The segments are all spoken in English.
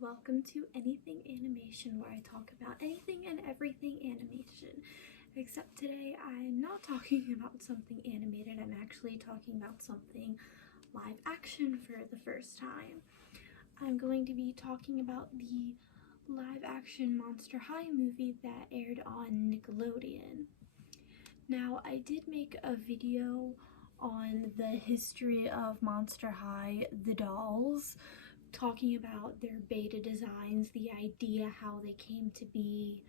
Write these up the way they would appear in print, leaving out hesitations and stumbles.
welcome to Anything Animation, where I talk about anything and everything animation. Except today I'm not talking about something animated, I'm actually talking about something live action for the first time. I'm going to be talking about the live action Monster High movie that aired on Nickelodeon. Now, I did make a video on the history of Monster High, the dolls, talking about their beta designs, the idea, how they came to be.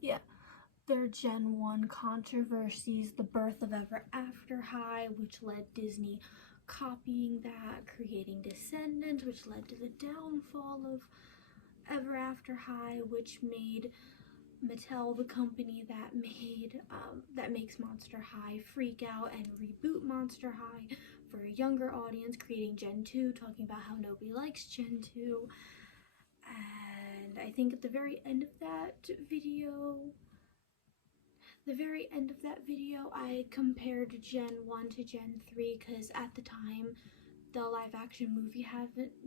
Yeah, their Gen 1 controversies, the birth of Ever After High, which led Disney copying that, creating Descendants, which led to the downfall of Ever After High, which made Mattel, the company that makes Monster High, freak out and reboot Monster High for a younger audience, creating Gen 2, talking about how nobody likes Gen 2. And I think at the very end of that video, I compared Gen 1 to Gen 3 because at the time the live action movie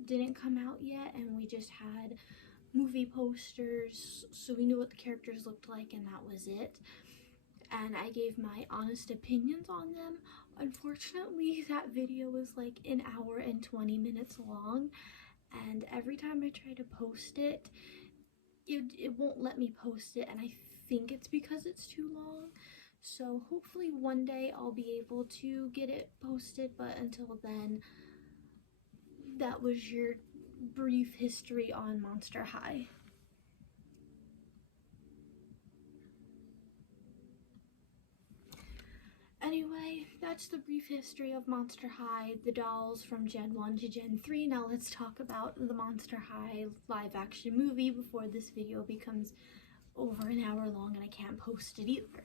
didn't come out yet, and we just had movie posters, so we knew what the characters looked like, and that was it. And I gave my honest opinions on them. Unfortunately, that video was like an hour and 20 minutes long, and every time I try to post it, it won't let me post it, and I think it's because it's too long. So hopefully one day I'll be able to get it posted, but until then, that was your brief history on Monster High. Anyway, that's the brief history of Monster High, the dolls from Gen 1 to Gen 3. Now let's talk about the Monster High live action movie before this video becomes over an hour long and I can't post it either.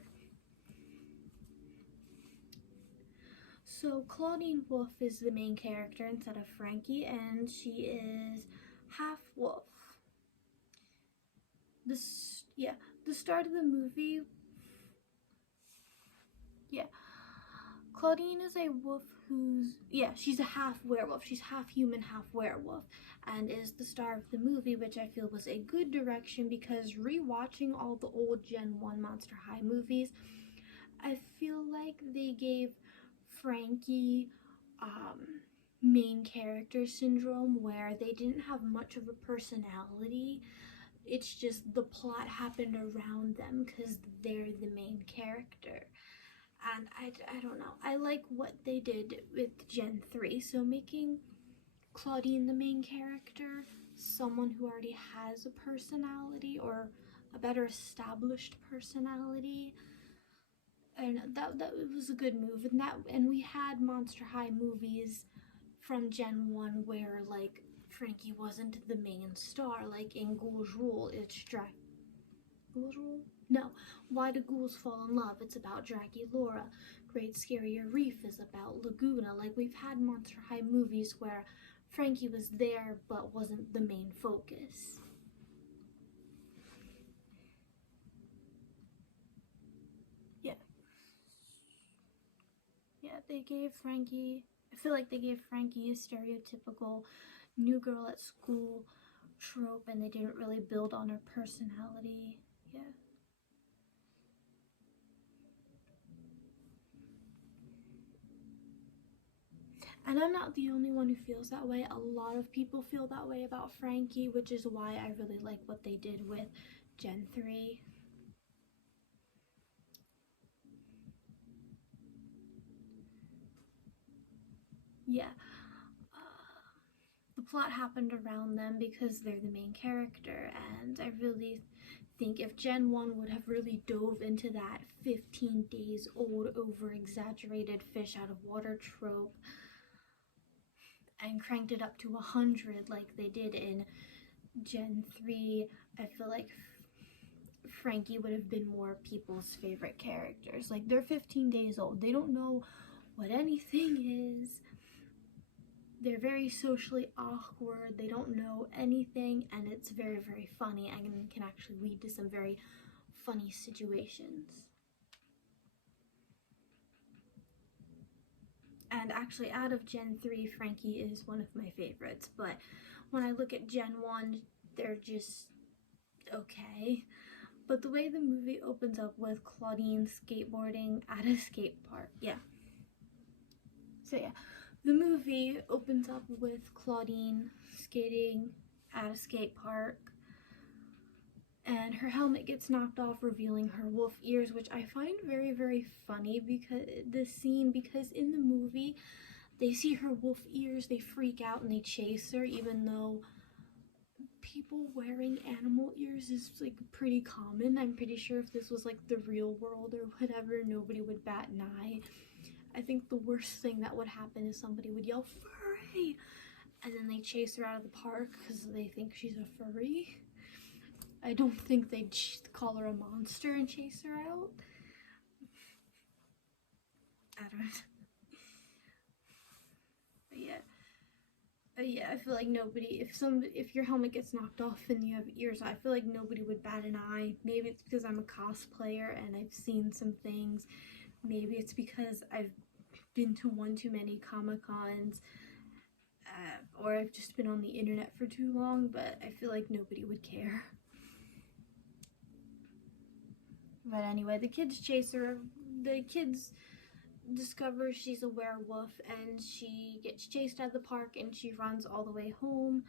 So Claudine Wolf is the main character instead of Frankie, and she is half wolf. The start of the movie, Claudine is a wolf she's a half werewolf. She's half human, half werewolf, and is the star of the movie, which I feel was a good direction because rewatching all the old Gen 1 Monster High movies, I feel like they gave Frankie main character syndrome, where they didn't have much of a personality. It's just the plot happened around them because they're the main character. And I don't know, I like what they did with Gen 3, so making Claudine the main character, someone who already has a personality or a better established personality, and that was a good move. And we had Monster High movies from Gen 1 where like Frankie wasn't the main star, like in Ghouls Rule, it's Ghouls Rule? No, Why Do Ghouls Fall in Love? It's about Draculaura. Great Scarier Reef is about Laguna. Like, we've had Monster High movies where Frankie was there but wasn't the main focus. Yeah, they gave Frankie, I feel like they gave Frankie a stereotypical new girl at school trope, and they didn't really build on her personality. Yeah. And I'm not the only one who feels that way. A lot of people feel that way about Frankie, which is why I really like what they did with Gen 3. Yeah. The plot happened around them because they're the main character, and I really think if Gen 1 would have really dove into that 15 days old over-exaggerated fish out of water trope and cranked it up to 100 like they did in Gen 3, I feel like Frankie would have been more people's favorite characters. Like, they're 15 days old. They don't know what anything is. They're very socially awkward. They don't know anything, and it's very, very funny and can actually lead to some very funny situations. And actually, out of Gen 3, Frankie is one of my favorites. But when I look at Gen 1, they're just okay. But the way the movie opens up with Claudine skateboarding at a skate park, yeah. So yeah, the movie opens up with Claudine skating at a skate park, and her helmet gets knocked off, revealing her wolf ears, which I find very, very funny because because in the movie they see her wolf ears, they freak out and they chase her, even though people wearing animal ears is like pretty common. I'm pretty sure if this was like the real world or whatever, nobody would bat an eye. I think the worst thing that would happen is somebody would yell furry, and then they chase her out of the park because they think she's a furry. I don't think they'd call her a monster and chase her out. I don't know. But yeah, I feel like nobody, if your helmet gets knocked off and you have ears, I feel like nobody would bat an eye. Maybe it's because I'm a cosplayer and I've seen some things. Maybe it's because I've been to one too many Comic-Cons, or I've just been on the internet for too long, but I feel like nobody would care. But anyway, the kids chase her. The kids discover she's a werewolf, and she gets chased out of the park, and she runs all the way home.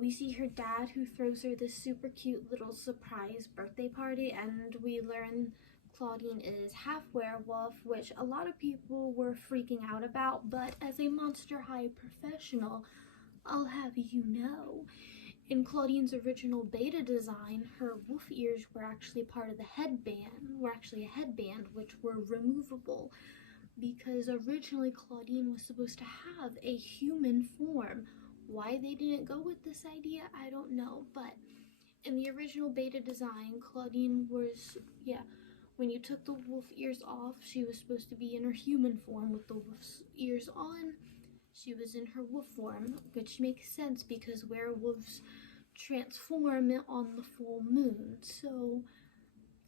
We see her dad, who throws her this super cute little surprise birthday party, and we learn Claudine is half werewolf, which a lot of people were freaking out about, but as a Monster High professional, I'll have you know, in Claudine's original beta design, her wolf ears were actually part of the headband, a headband, which were removable, because originally Claudine was supposed to have a human form. Why they didn't go with this idea, I don't know, but in the original beta design, Claudine was, when you took the wolf ears off, she was supposed to be in her human form. With the wolf's ears on, she was in her wolf form, which makes sense because werewolves transform on the full moon. So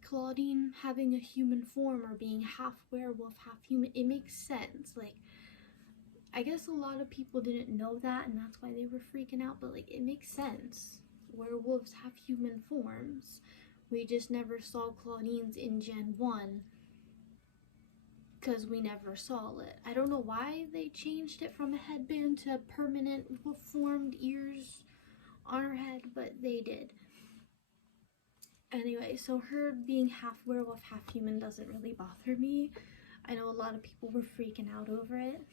Claudine having a human form or being half werewolf, half human, it makes sense. Like, I guess a lot of people didn't know that, and that's why they were freaking out, but like, it makes sense. Werewolves have human forms. We just never saw Claudine's in Gen 1 because we never saw it. I don't know why they changed it from a headband to permanent wolf-formed ears on her head, but they did. Anyway, so her being half werewolf, half human doesn't really bother me. I know a lot of people were freaking out over it.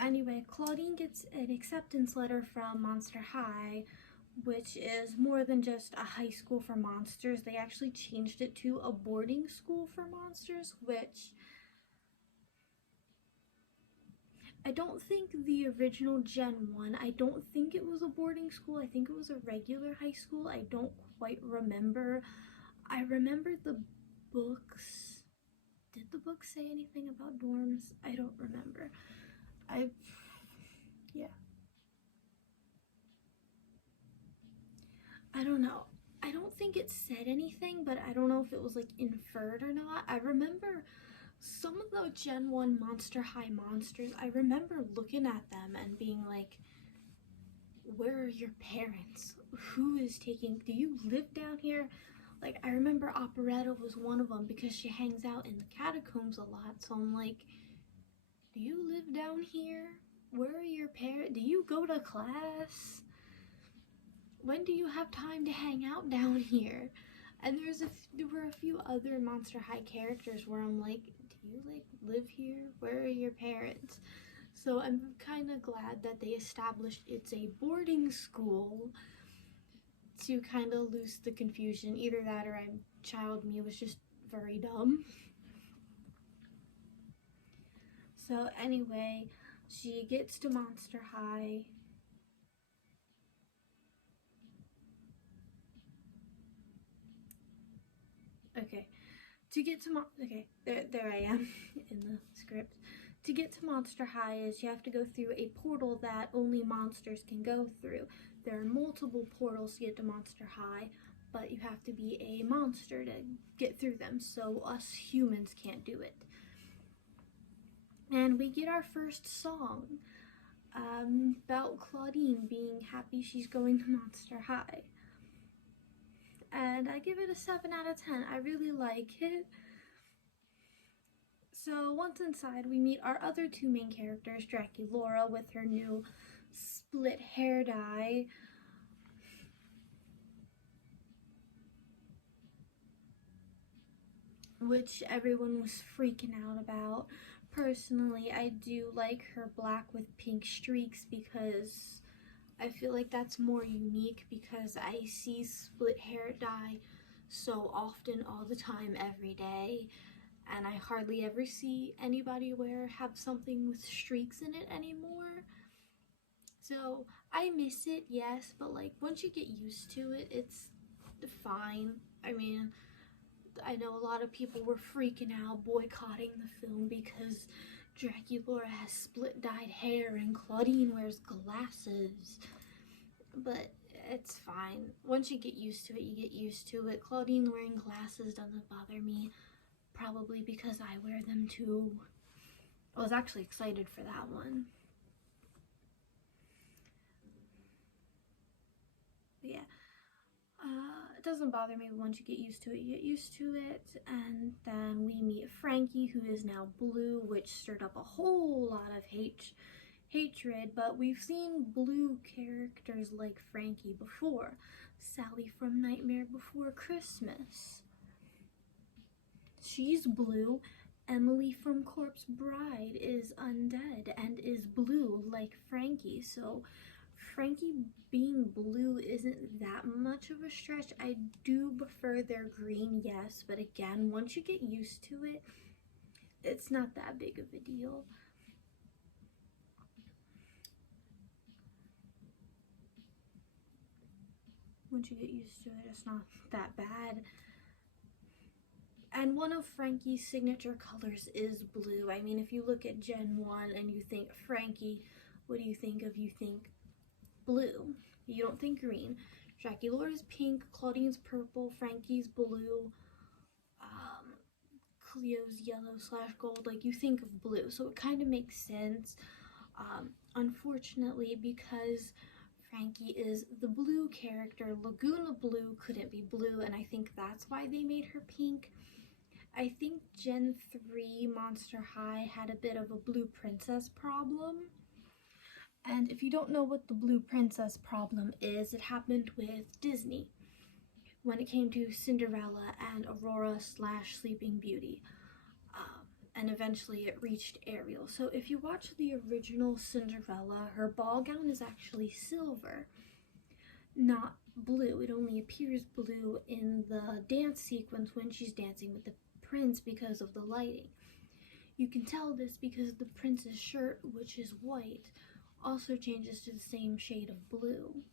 Anyway, Claudine gets an acceptance letter from Monster High, which is more than just a high school for monsters. They actually changed it to a boarding school for monsters, which I don't think the original Gen 1, I don't think it was a boarding school. I think it was a regular high school. I don't quite remember. I remember the books. Did the book say anything about dorms? I don't remember. I don't know. I don't think it said anything, but I don't know if it was like inferred or not. I remember some of the Gen 1 Monster High monsters, I remember looking at them and being like, where are your parents? Who is taking, do you live down here? Like, I remember Operetta was one of them because she hangs out in the catacombs a lot. So I'm like, do you live down here? Where are your parents? Do you go to class? When do you have time to hang out down here? And there were a few other Monster High characters where I'm like, do you like live here? Where are your parents? So I'm kind of glad that they established it's a boarding school to kind of loose the confusion. Either that or child me was just very dumb. So anyway, she gets to Monster High. Okay, there I am in the script. to get to Monster High is you have to go through a portal that only monsters can go through. There are multiple portals to get to Monster High, but you have to be a monster to get through them, so us humans can't do it. And we get our first song about Claudine being happy she's going to Monster High. And I give it a 7 out of 10. I really like it. So once inside, we meet our other two main characters, Draculaura with her new split hair dye, which everyone was freaking out about. Personally, I do like her black with pink streaks because I feel like that's more unique, because I see split hair dye so often, all the time, every day, and I hardly ever see anybody have something with streaks in it anymore. So I miss it, yes, but like once you get used to it, it's fine. I mean, I know a lot of people were freaking out, boycotting the film because Draculaura has split dyed hair and Claudine wears glasses. But it's fine. Once you get used to it, you get used to it. Claudine wearing glasses doesn't bother me, probably because I wear them too. I was actually excited for that one. But yeah. It doesn't bother me once you get used to it. You get used to it, and then we meet Frankie, who is now blue, which stirred up a whole lot of hatred, but we've seen blue characters like Frankie before. Sally from Nightmare Before Christmas, she's blue. Emily from Corpse Bride is undead and is blue like Frankie, so Frankie being blue isn't that much of a stretch. I do prefer their green, yes, but again, once you get used to it, it's not that big of a deal. Once you get used to it, it's not that bad. And one of Frankie's signature colors is blue. I mean, if you look at Gen 1 and you think Frankie, what do you think of? You think blue. You don't think green. Draculaura's pink, Claudine's purple, Frankie's blue, Cleo's yellow/gold. Like, you think of blue, so it kind of makes sense. Unfortunately, because Frankie is the blue character, Laguna Blue couldn't be blue, and I think that's why they made her pink. I think Gen 3 Monster High had a bit of a blue princess problem. And if you don't know what the blue princess problem is, it happened with Disney when it came to Cinderella and Aurora/Sleeping Beauty. And eventually it reached Ariel. So if you watch the original Cinderella, her ball gown is actually silver, not blue. It only appears blue in the dance sequence when she's dancing with the prince because of the lighting. You can tell this because the prince's shirt, which is white, also changes to the same shade of blue.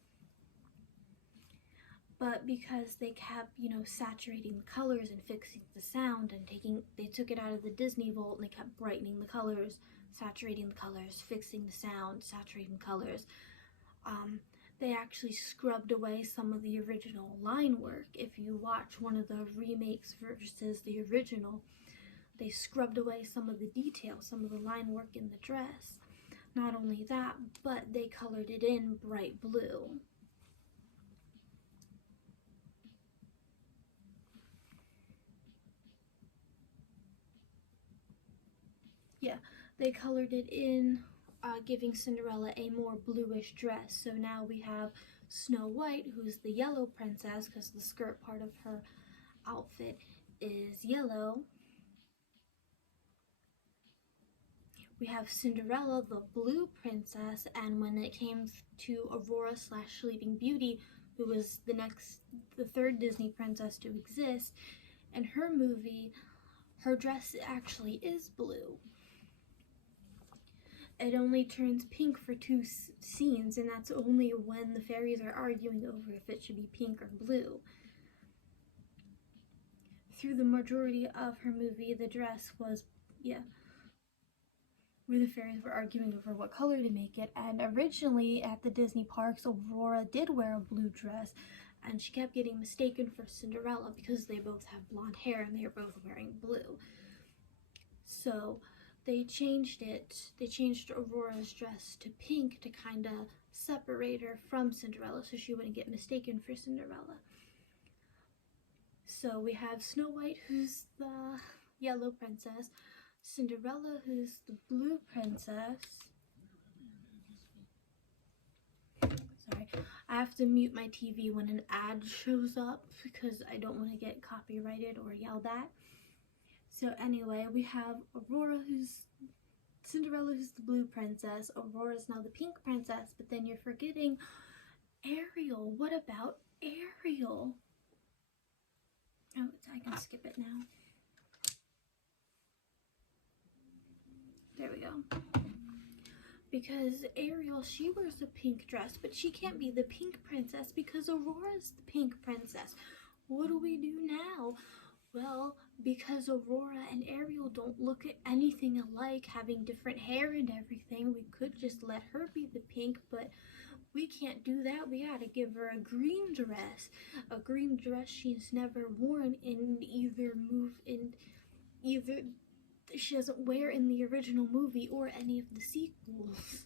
But because they kept, saturating the colors and fixing the sound and they took it out of the Disney vault and they kept brightening the colors, saturating the colors, fixing the sound, saturating the colors, they actually scrubbed away some of the original line work. If you watch one of the remakes versus the original, they scrubbed away some of the details, some of the line work in the dress. Not only that, but they colored it in bright blue. Yeah, they colored it in, giving Cinderella a more bluish dress. So now we have Snow White, who's the yellow princess, because the skirt part of her outfit is yellow. We have Cinderella, the blue princess, and when it came to Aurora/Sleeping Beauty, who was the third Disney princess to exist, in her movie, her dress actually is blue. It only turns pink for 2 scenes, and that's only when the fairies are arguing over if it should be pink or blue. Through the majority of her movie, the dress was, where the fairies were arguing over what color to make it. And originally at the Disney parks, Aurora did wear a blue dress, and she kept getting mistaken for Cinderella because they both have blonde hair and they are both wearing blue. So they changed it. They changed Aurora's dress to pink to kind of separate her from Cinderella so she wouldn't get mistaken for Cinderella. So we have Snow White, who's the yellow princess, Cinderella, who's the blue princess. Sorry, I have to mute my TV when an ad shows up because I don't want to get copyrighted or yelled at. So anyway, we have Aurora, who's Cinderella, who's the blue princess. Aurora's now the pink princess, but then you're forgetting Ariel. What about Ariel? Oh, I can skip it now. There we go. Because Ariel, she wears a pink dress, but she can't be the pink princess because Aurora's the pink princess. What do we do now? Well, because Aurora and Ariel don't look anything alike, having different hair and everything, we could just let her be the pink, but we can't do that. We gotta give her a green dress. A green dress she's never worn in either she doesn't wear in the original movie or any of the sequels.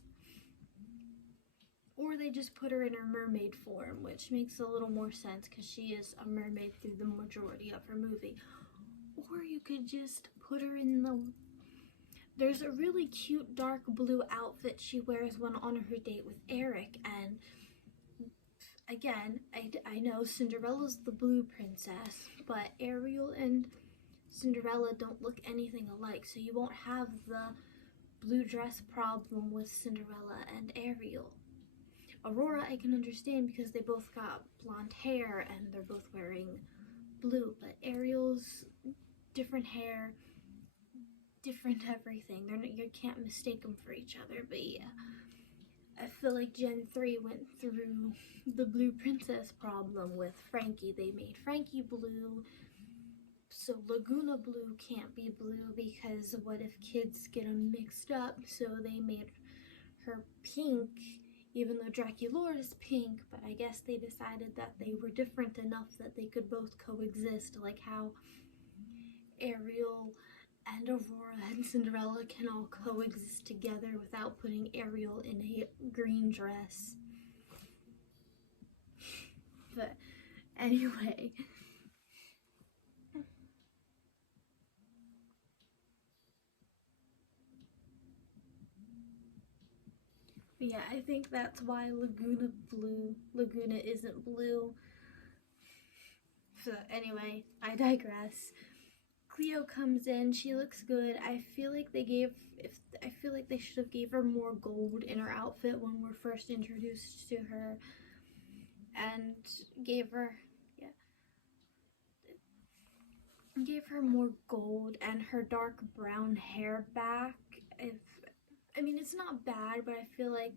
Or they just put her in her mermaid form, which makes a little more sense because she is a mermaid through the majority of her movie. Or you could just put her in there's a really cute dark blue outfit she wears when on her date with Eric, and again, I know Cinderella's the blue princess, but Ariel and Cinderella don't look anything alike, so you won't have the blue dress problem with Cinderella and Ariel. Aurora I can understand because they both got blonde hair and they're both wearing blue, but Ariel's different hair, different everything. You can't mistake them for each other, but yeah. I feel like Gen 3 went through the blue princess problem with Frankie. They made Frankie blue, so Laguna Blue can't be blue because what if kids get them mixed up? So they made her pink, even though Draculaura is pink, but I guess they decided that they were different enough that they could both coexist, like how Ariel and Aurora and Cinderella can all coexist together without putting Ariel in a green dress. But anyway. But yeah, I think that's why Laguna isn't blue. So anyway, I digress. Cleo comes in, she looks good. I feel like they should have gave her more gold in her outfit when we're first introduced to her, and gave her more gold and her dark brown hair back. I mean, it's not bad, but I feel like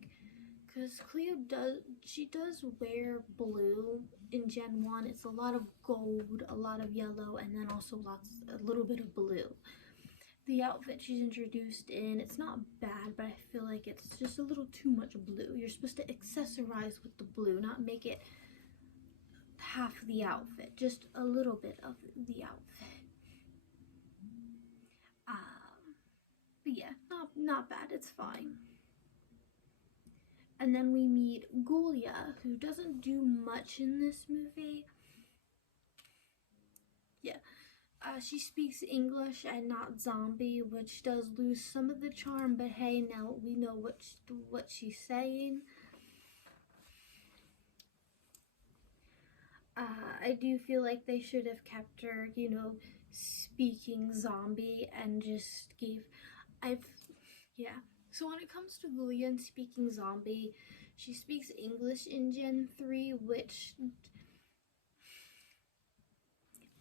because Cleo does wear blue in Gen 1. It's a lot of gold, a lot of yellow, and then also a little bit of blue. The outfit she's introduced in, it's not bad, but I feel like it's just a little too much blue. You're supposed to accessorize with the blue, not make it half the outfit, just a little bit of the outfit. But yeah, not bad, it's fine. And then we meet Gulia, who doesn't do much in this movie. Yeah, she speaks English and not zombie, which does lose some of the charm, but hey, now we know what she's saying. I do feel like they should have kept her, speaking zombie and just So when it comes to Gulia and speaking zombie, she speaks English in Gen 3, which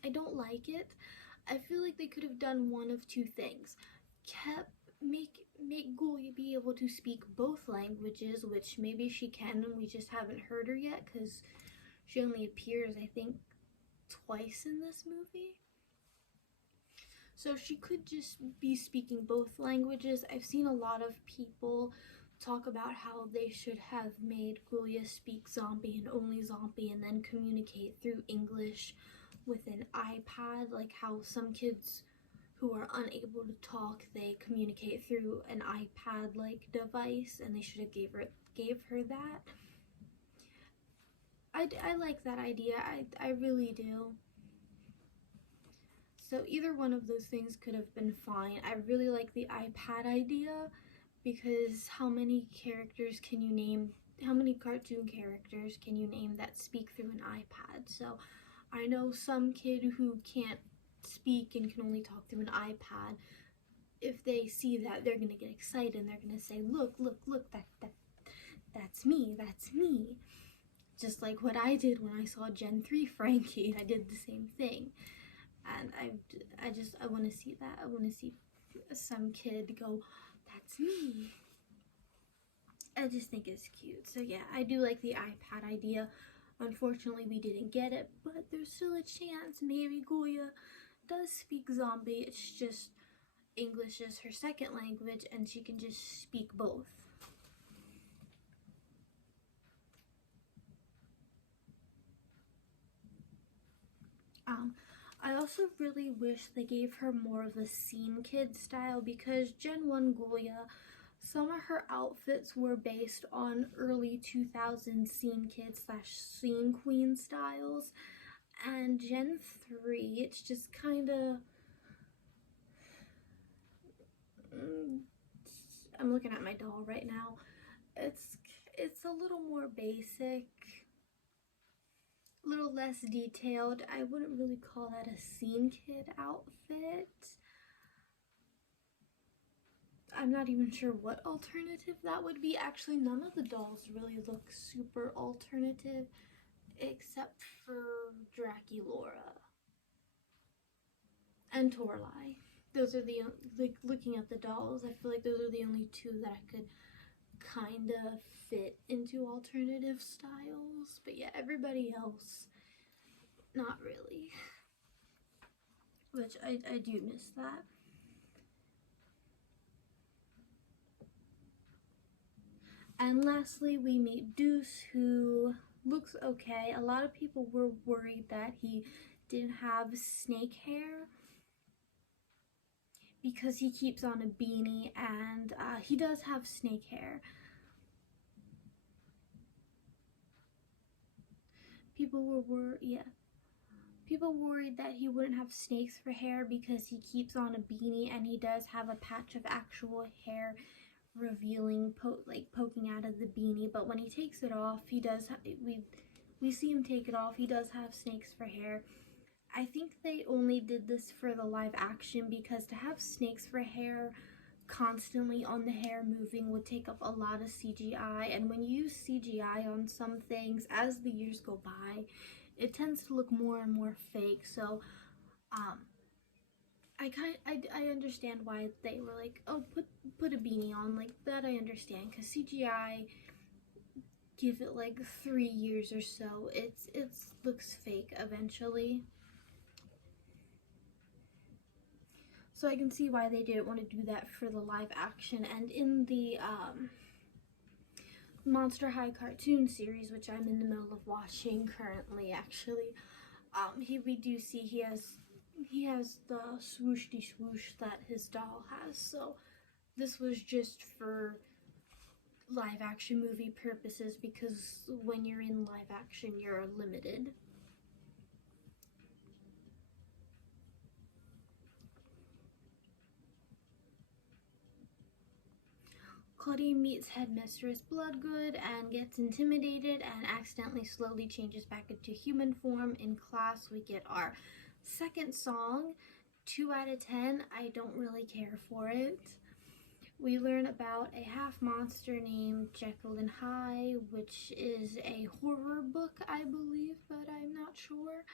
I don't like it. I feel like they could have done one of two things. Make Gulia be able to speak both languages, which maybe she can and we just haven't heard her yet because she only appears, I think, twice in this movie. So she could just be speaking both languages. I've seen a lot of people talk about how they should have made Gulia speak zombie and only zombie and then communicate through English with an iPad, like how some kids who are unable to talk, they communicate through an iPad like device, and they should have gave her that. I like that idea. I really do. So either one of those things could have been fine. I really like the iPad idea because how many characters can you name? How many cartoon characters can you name that speak through an iPad? So I know some kid who can't speak and can only talk through an iPad. If they see that, they're gonna get excited and they're gonna say, "Look, look, look! That's me! That's me!" Just like what I did when I saw Gen 3 Frankie. I did the same thing, and I want to see that. I want to see some kid go, "That's me." I just think it's cute. So yeah, I do like the iPad idea. Unfortunately, we didn't get it, but there's still a chance maybe Goya does speak zombie. It's just English is her second language and she can just speak both. I also really wish they gave her more of a scene kid style because Gen 1 Goya, some of her outfits were based on early 2000s scene kid / scene queen styles, and Gen 3, it's just kind of, I'm looking at my doll right now, it's a little more basic, a little less detailed. I wouldn't really call that a scene kid outfit. I'm not even sure what alternative that would be. Actually, none of the dolls really look super alternative except for Draculaura and Torlai. Those are like, looking at the dolls, I feel like those are the only two that I could kind of fit into alternative styles. But yeah, everybody else, not really. Which I do miss that. And lastly, we meet Deuce, who looks okay. A lot of people were worried that he didn't have snake hair because he keeps on a beanie, and he does have snake hair. People were worried that he wouldn't have snakes for hair because he keeps on a beanie and he does have a patch of actual hair revealing, poking out of the beanie. But when he takes it off, he does, we see him take it off, he does have snakes for hair. I think they only did this for the live action because to have snakes for hair constantly on the hair moving would take up a lot of CGI, and when you use CGI on some things, as the years go by, it tends to look more and more fake. So I understand why they were like, oh, put a beanie on, like that. I understand, because CGI, give it like 3 years or so, it looks fake eventually. So I can see why they didn't want to do that for the live action. And in the Monster High cartoon series, which I'm in the middle of watching currently, actually, we do see he has the swooshy swoosh that his doll has. So this was just for live action movie purposes, because when you're in live action, you're limited. Claudine meets Headmistress Bloodgood and gets intimidated and accidentally slowly changes back into human form. In class, we get our second song, 2 out of 10. I don't really care for it. We learn about a half monster named Jekyll and Hyde, which is a horror book, I believe, but I'm not sure.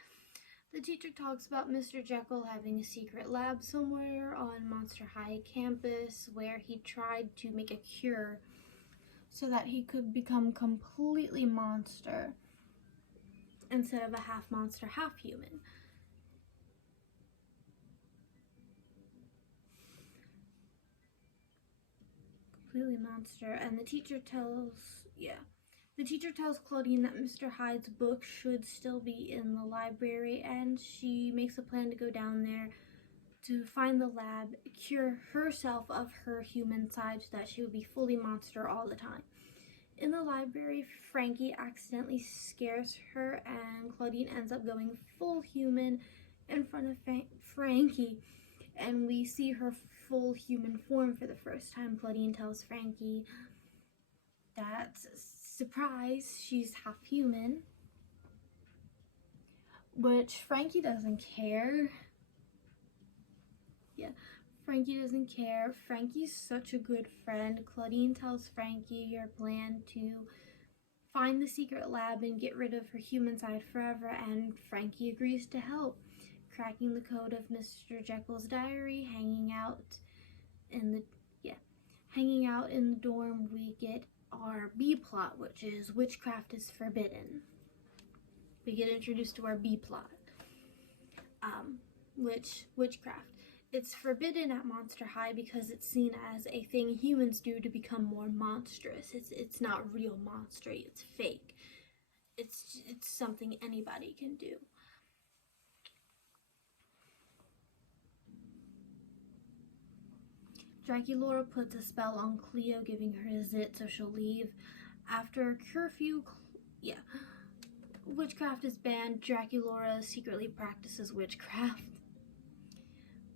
The teacher talks about Mr. Jekyll having a secret lab somewhere on Monster High campus where he tried to make a cure so that he could become completely monster instead of a half monster, half human. completely a monster. And the teacher tells Claudine that Mr. Hyde's book should still be in the library, and she makes a plan to go down there to find the lab, cure herself of her human side so that she would be fully monster all the time. In the library, Frankie accidentally scares her, and Claudine ends up going full human in front of Frankie, and we see her full human form for the first time. Claudine tells Frankie that, surprise, she's half human, which Frankie doesn't care. Yeah, Frankie doesn't care. Frankie's such a good friend. Claudine tells Frankie her plan to find the secret lab and get rid of her human side forever, and Frankie agrees to help. Cracking the code of Mr. Jekyll's diary, hanging out in the dorm, we get our B plot, which is witchcraft is forbidden. We get introduced to our B plot, witchcraft. It's forbidden at Monster High because it's seen as a thing humans do to become more monstrous. It's not real monstery, it's fake. It's something anybody can do. Draculaura puts a spell on Cleo, giving her a zit so she'll leave. After a curfew, witchcraft is banned. Draculaura secretly practices witchcraft.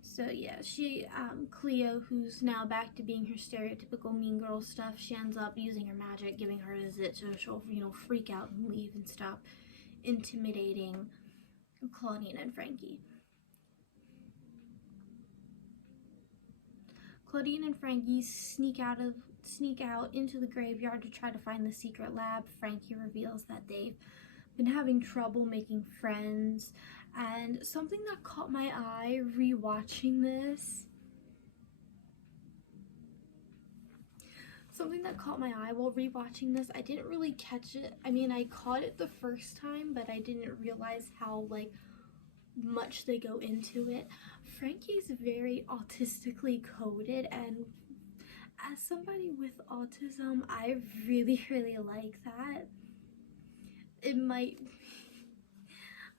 So yeah, Cleo, who's now back to being her stereotypical mean girl stuff, she ends up using her magic, giving her a zit so she'll, freak out and leave and stop intimidating Claudine and Frankie. Claudine and Frankie sneak out into the graveyard to try to find the secret lab. Frankie reveals that they've been having trouble making friends, and something that caught my eye rewatching this. I didn't really catch it. I mean, I caught it the first time, but I didn't realize how much they go into it. Frankie's very autistically coded, and as somebody with autism, I really like that. It might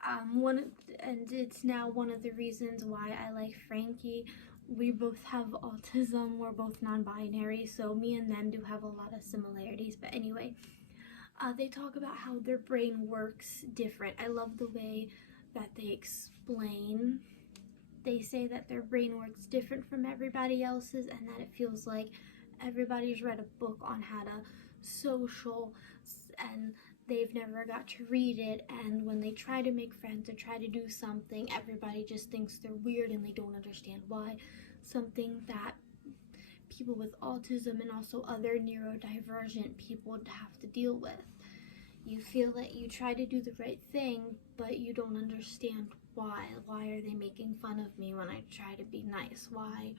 and it's now one of the reasons why I like Frankie. We both have autism, we're both non-binary, so me and them do have a lot of similarities. But anyway, they talk about how their brain works different. I love the way that they explain. They say that their brain works different from everybody else's, and that it feels like everybody's read a book on how to social, and they've never got to read it, and when they try to make friends or try to do something, everybody just thinks they're weird and they don't understand why. Something that people with autism and also other neurodivergent people have to deal with. You feel that you try to do the right thing, but you don't understand why. Why are they making fun of me when I try to be nice? Why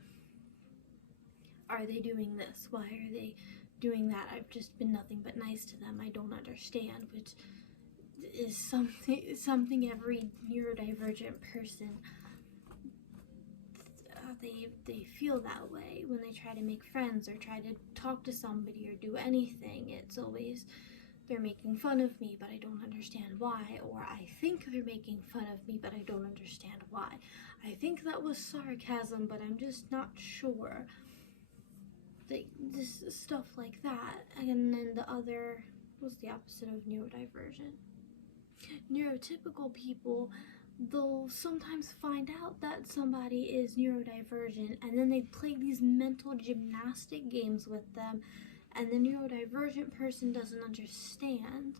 are they doing this? Why are they doing that? I've just been nothing but nice to them. I don't understand, which is something every neurodivergent person, they feel that way when they try to make friends or try to talk to somebody or do anything. It's always, they're making fun of me, but I don't understand why, or I think they're making fun of me, but I don't understand why. I think that was sarcasm, but I'm just not sure. This stuff like that. And then the other, what's the opposite of neurodivergent? Neurotypical people, they'll sometimes find out that somebody is neurodivergent, and then they play these mental gymnastic games with them, and the neurodivergent person doesn't understand.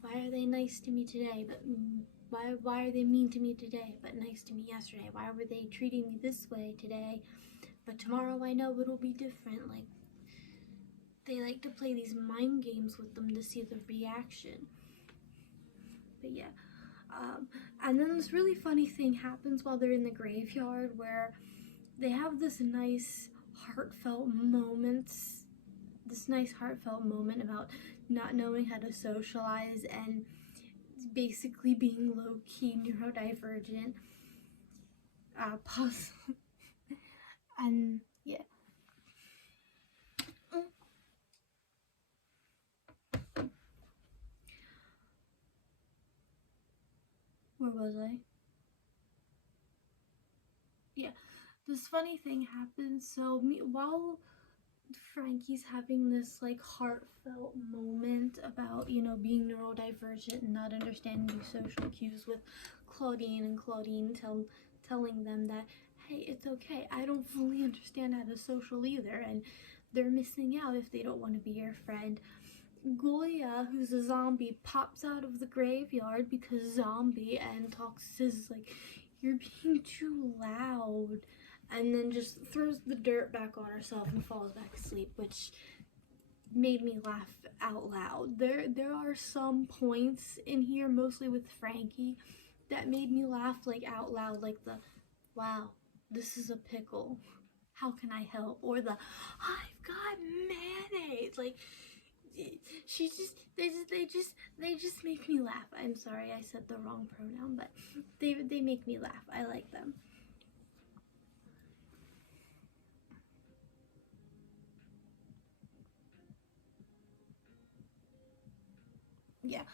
Why are they nice to me today, but why are they mean to me today, but nice to me yesterday? Why were they treating me this way today, but tomorrow I know it'll be different? They like to play these mind games with them to see the reaction. But yeah, and then this really funny thing happens while they're in the graveyard, where they have this nice heartfelt moment about not knowing how to socialize and basically being low-key neurodivergent. And yeah. Where was I? Yeah, this funny thing happened. So while Frankie's having this like heartfelt moment about, you know, being neurodivergent and not understanding social cues with Claudine, and Claudine telling them that, hey, it's okay, I don't fully understand how to social either, and they're missing out if they don't want to be your friend. Goya, who's a zombie, pops out of the graveyard because zombie, and talks, says like, you're being too loud, and then just throws the dirt back on herself and falls back asleep, which made me laugh out loud. There are some points in here, mostly with Frankie, that made me laugh like out loud, like the, wow, this is a pickle, how can I help? Or the, I've got mayonnaise. Like, they just make me laugh. I'm sorry, I said the wrong pronoun, but they make me laugh. I like them. Yeah.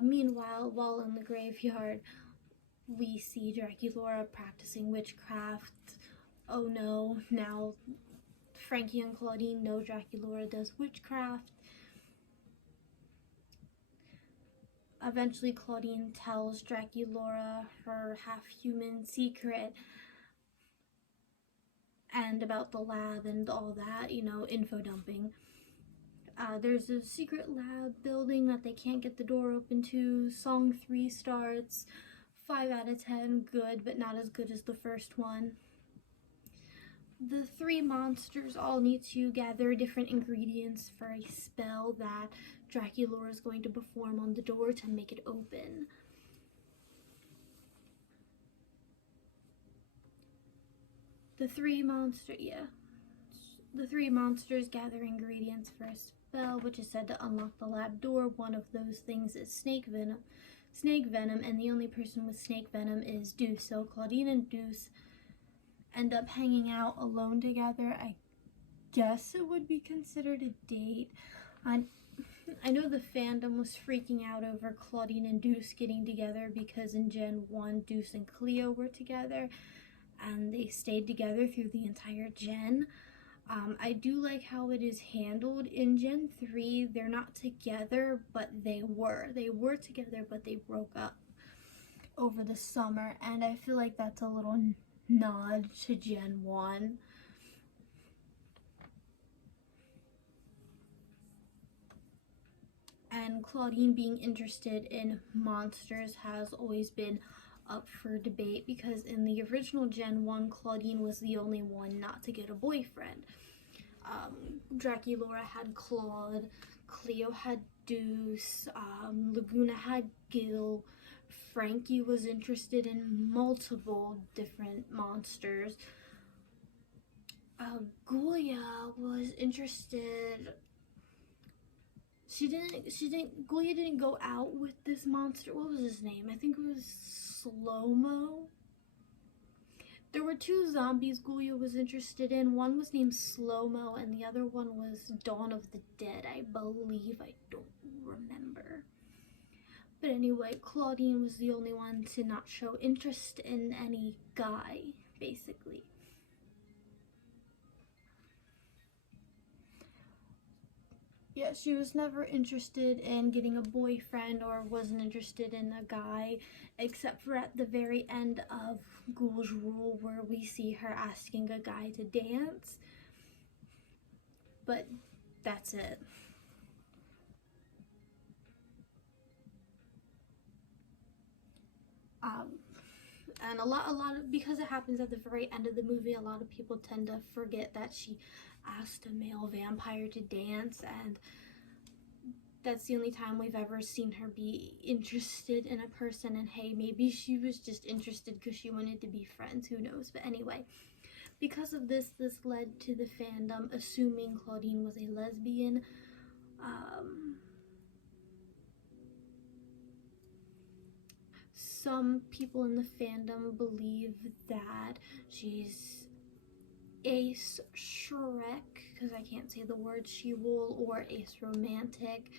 Meanwhile, while in the graveyard, we see Draculaura practicing witchcraft. Oh no, now Frankie and Claudine know Draculaura does witchcraft. Eventually, Claudine tells Draculaura her half-human secret and about the lab and all that, you know, info dumping. There's a secret lab building that they can't get the door open to. Song 3 starts. 5 out of 10, good, but not as good as the first one. The 3 monsters all need to gather different ingredients for a spell that Draculaura is going to perform on the door to make it open. The 3 monsters gather ingredients for a spell, which is said to unlock the lab door. One of those things is snake venom, and the only person with snake venom is Deuce. So Claudine and Deuce end up hanging out alone together. I guess it would be considered a date. I know the fandom was freaking out over Claudine and Deuce getting together because in Gen 1, Deuce and Cleo were together, and they stayed together through the entire gen. I do like how it is handled. In Gen 3, they're not together, but they were. They were together, but they broke up over the summer, and I feel like that's a little nod to Gen 1. And Claudine being interested in monsters has always been up for debate because in the original Gen 1, Claudine was the only one not to get a boyfriend. Draculaura had Claude, Cleo had Deuce, Laguna had Gil, Frankie was interested in multiple different monsters. Goya was interested. Goya didn't go out with this monster. What was his name? I think it was Slow-Mo. There were 2 zombies Goya was interested in. One was named Slow-Mo and the other one was Dawn of the Dead, I believe. I don't remember. But anyway, Claudine was the only one to not show interest in any guy, basically. Yeah, she was never interested in getting a boyfriend or wasn't interested in a guy, except for at the very end of Ghoul's Rule where we see her asking a guy to dance. But that's it. And a lot of, because it happens at the very end of the movie, a lot of people tend to forget that she asked a male vampire to dance, and that's the only time we've ever seen her be interested in a person. And hey, maybe she was just interested because she wanted to be friends, who knows. But anyway, because of this led to the fandom assuming Claudine was a lesbian. Some people in the fandom believe that she's ace Shrek, because I can't say the word She-Wolf, or ace romantic,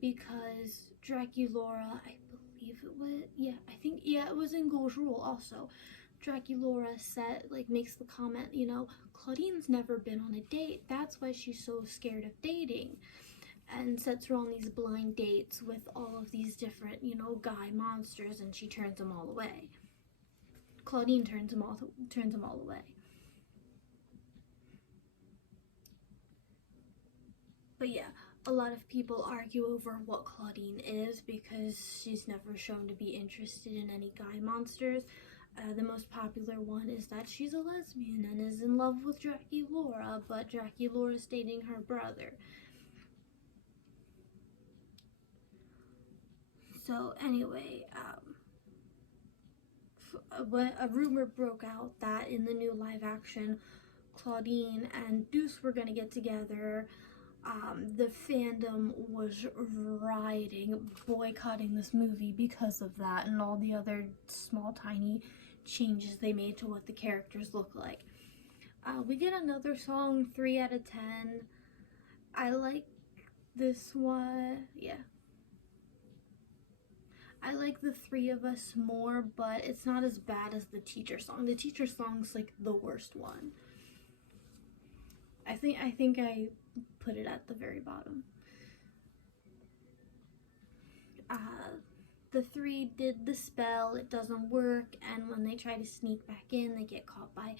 because Draculaura, I believe it was, yeah, I think, yeah, it was in Ghoul's Rule also. Draculaura makes the comment, Claudine's never been on a date. That's why she's so scared of dating. And sets her on these blind dates with all of these different, guy monsters, and she turns them all away. Claudine turns them all away. But yeah, a lot of people argue over what Claudine is because she's never shown to be interested in any guy monsters. The most popular one is that she's a lesbian and is in love with Draculaura, but Draculaura's dating her brother. So anyway, a rumor broke out that in the new live action, Claudine and Deuce were going to get together. The fandom was rioting, boycotting this movie because of that and all the other small, tiny changes they made to what the characters look like. We get another song, 3 out of 10. I like this one, yeah. I like the 3 of Us more, but it's not as bad as the teacher song. The teacher song's like the worst one. I think I put it at the very bottom. The 3 did the spell, it doesn't work, and when they try to sneak back in, they get caught by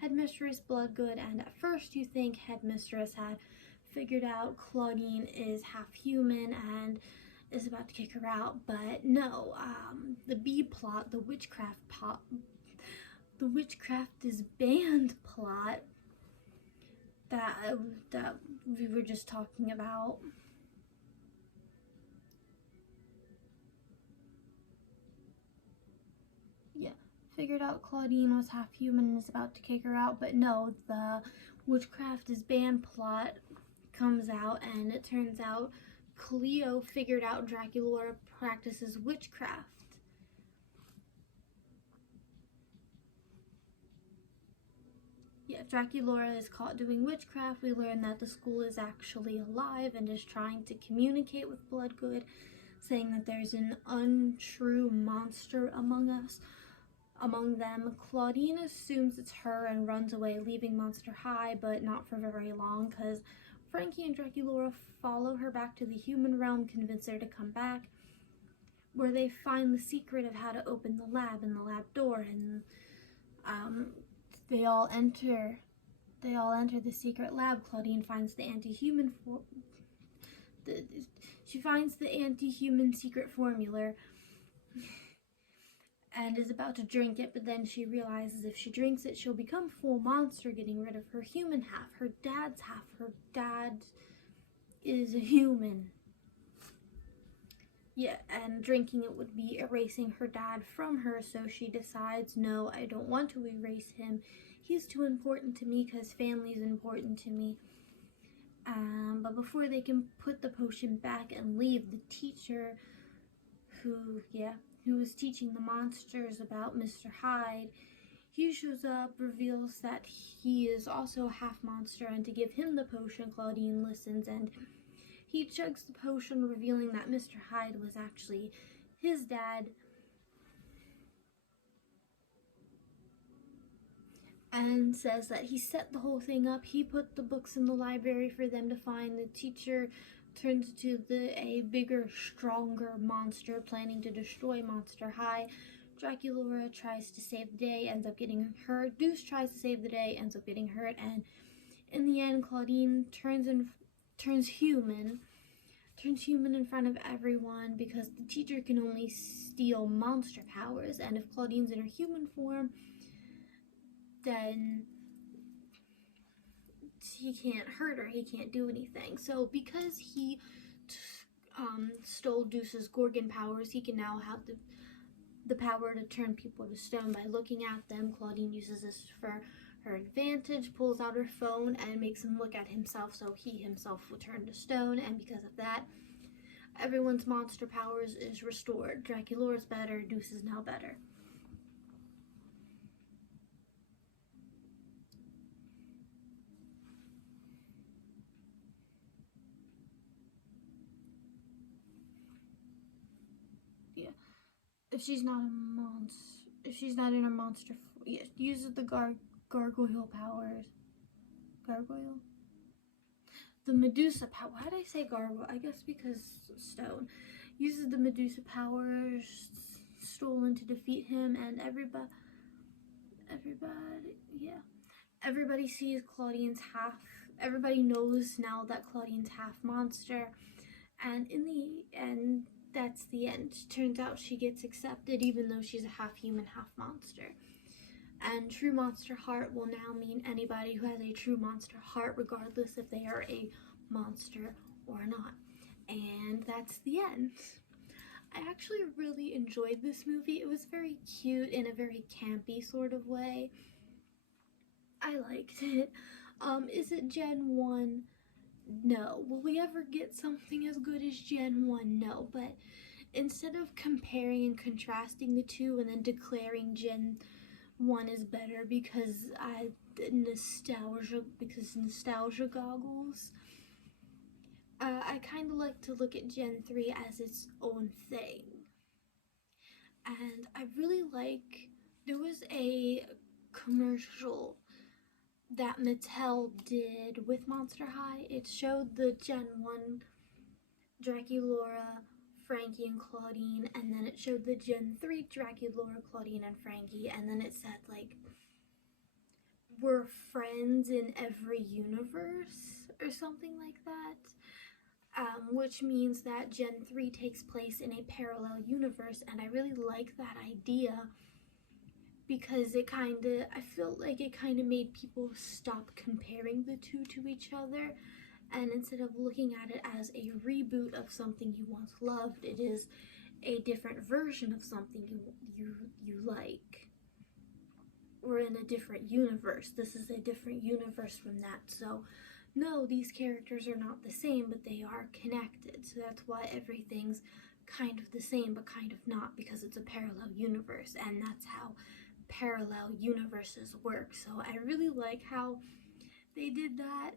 Headmistress Bloodgood, and at first you think Headmistress had figured out Claudine is half human and is about to kick her out, but no, the B plot, the witchcraft is banned plot that we were just talking about. Yeah, figured out Claudine was half human and is about to kick her out, but no, the witchcraft is banned plot comes out, and it turns out Cleo figured out Draculaura practices witchcraft. Yeah, Draculaura is caught doing witchcraft. We learn that the school is actually alive and is trying to communicate with Bloodgood, saying that there's an untrue monster among them. Claudine assumes it's her and runs away, leaving Monster High, but not for very long, because Frankie and Draculaura follow her back to the human realm, convince her to come back, where they find the secret of how to open the lab and the lab door, and they all enter the secret lab. Claudine finds the anti-human secret formula and is about to drink it, but then she realizes if she drinks it, she'll become full monster, getting rid of her human half, her dad's half. Her dad is a human. Yeah, and drinking it would be erasing her dad from her, so she decides, no, I don't want to erase him. He's too important to me because family is important to me. But before they can put the potion back and leave, the teacher who was teaching the monsters about Mr. Hyde, he shows up, reveals that he is also half monster, and to give him the potion, Claudine listens, and he chugs the potion, revealing that Mr. Hyde was actually his dad, and says that he set the whole thing up. He put the books in the library for them to find. The teacher turns into a bigger, stronger monster, planning to destroy Monster High. Draculaura tries to save the day, ends up getting hurt. Deuce tries to save the day, ends up getting hurt, and in the end, Claudine turns human in front of everyone, because the teacher can only steal monster powers, and if Claudine's in her human form, then he can't hurt her, he can't do anything. So because he stole Deuce's Gorgon powers, he can now have the power to turn people to stone by looking at them. Claudine uses this for her advantage, pulls out her phone and makes him look at himself, so he himself will turn to stone, and because of that, everyone's monster powers is restored. Draculaura's better, Deuce is now better. Yeah. if she's not a monster, if she's not in her monster, yeah, uses the gargoyle powers. Gargoyle? The Medusa power. Why did I say gargoyle? I guess because stone. Uses the Medusa powers stolen to defeat him, and everybody sees Claudine's half. Everybody knows now that Claudine's half monster, and in the end, that's the end. Turns out she gets accepted even though she's a half human, half monster. And true monster heart will now mean anybody who has a true monster heart, regardless if they are a monster or not. And that's the end. I actually really enjoyed this movie. It was very cute in a very campy sort of way. I liked it. Is it Gen 1? No. Will we ever get something as good as Gen 1? No. But instead of comparing and contrasting the two and then declaring Gen 1 is better because nostalgia goggles, I kind of like to look at Gen 3 as its own thing. And I really like, there was a commercial that Mattel did with Monster High. It showed the Gen 1 Draculaura, Frankie, and Claudine, and then it showed the Gen 3 Draculaura, Claudine, and Frankie, and then it said, like, we're friends in every universe, or something like that. Which means that Gen 3 takes place in a parallel universe, and I really like that idea because I feel like it kind of made people stop comparing the two to each other, and instead of looking at it as a reboot of something you once loved, it is a different version of something you like. We're in a different universe. This is a different universe from that. So no, these characters are not the same, but they are connected. So that's why everything's kind of the same, but kind of not, because it's a parallel universe, and that's how parallel universes work. So I really like how they did that,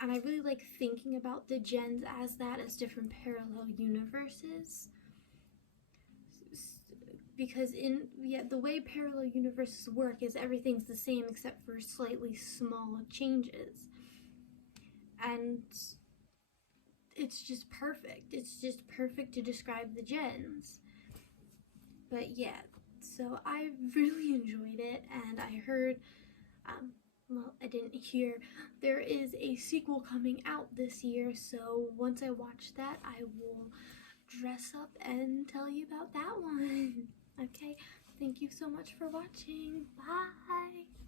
and I really like thinking about the gens as that, as different parallel universes. Because the way parallel universes work is everything's the same except for slightly small changes. And it's just perfect. It's just perfect to describe the gens. But yeah, so I really enjoyed it, and I heard, well, I didn't hear, there is a sequel coming out this year, so once I watch that, I will dress up and tell you about that one. Okay, thank you so much for watching. Bye!